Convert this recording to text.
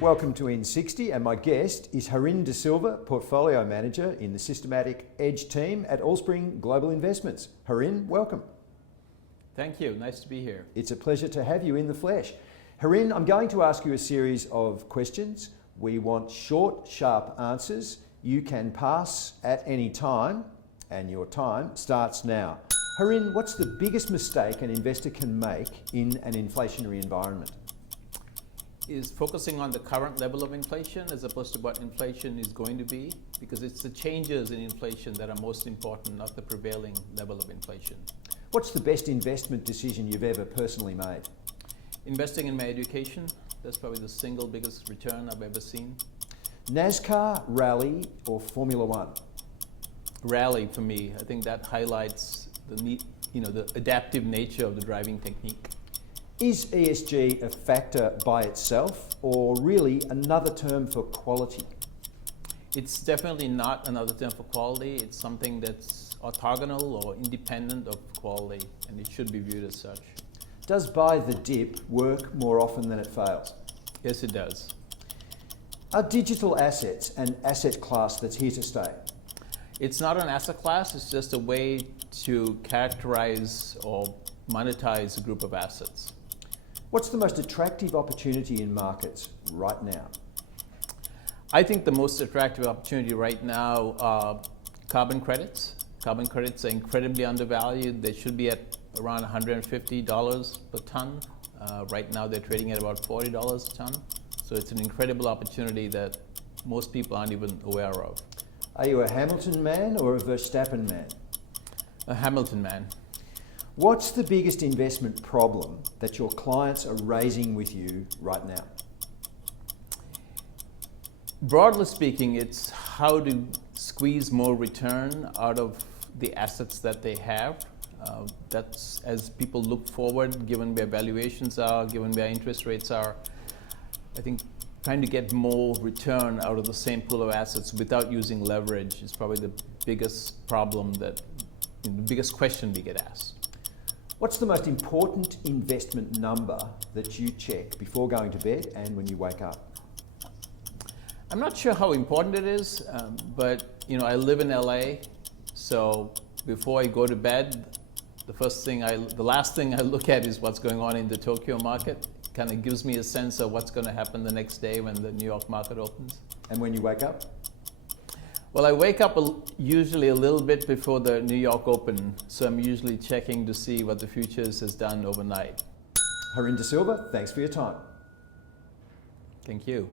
Welcome to IN60, and my guest is Harindra de Silva, Portfolio Manager in the Systematic Edge team at Allspring Global Investments. Harin, welcome. Thank you. Nice to be here. It's a pleasure to have you in the flesh. Harin, I'm going to ask you a series of questions. We want short, sharp answers. You can pass at any time, and your time starts now. Harin, what's the biggest mistake an investor can make in an inflationary environment? Is focusing on the current level of inflation as opposed to what inflation is going to be, because it's the changes in inflation that are most important, not the prevailing level of inflation. What's the best investment decision you've ever personally made? Investing in my education, that's probably the single biggest return I've ever seen. NASCAR, rally, or Formula One? Rally for me. I think that highlights the adaptive nature of the driving technique. Is ESG a factor by itself, or really another term for quality? It's definitely not another term for quality. It's something that's orthogonal or independent of quality, and it should be viewed as such. Does buy the dip work more often than it fails? Yes, it does. Are digital assets an asset class that's here to stay? It's not an asset class. It's just a way to characterize or monetize a group of assets. What's the most attractive opportunity in markets right now? I think the most attractive opportunity right now are carbon credits. Carbon credits are incredibly undervalued. They should be at around $150 per ton. Right now they're trading at about $40 a ton. So it's an incredible opportunity that most people aren't even aware of. Are you a Hamilton man or a Verstappen man? A Hamilton man. What's the biggest investment problem that your clients are raising with you right now? Broadly speaking, it's how to squeeze more return out of the assets that they have. That's as people look forward, given where valuations are, given where interest rates are. I think trying to get more return out of the same pool of assets without using leverage is probably the biggest problem the biggest question we get asked. What's the most important investment number that you check before going to bed and when you wake up? I'm not sure how important it is, but I live in LA, so before I go to bed, the last thing I look at is what's going on in the Tokyo market. It kind of gives me a sense of what's going to happen the next day when the New York market opens. And when you wake up? Well, I wake up usually a little bit before the New York Open, so I'm usually checking to see what the futures has done overnight. Harindra de Silva, thanks for your time. Thank you.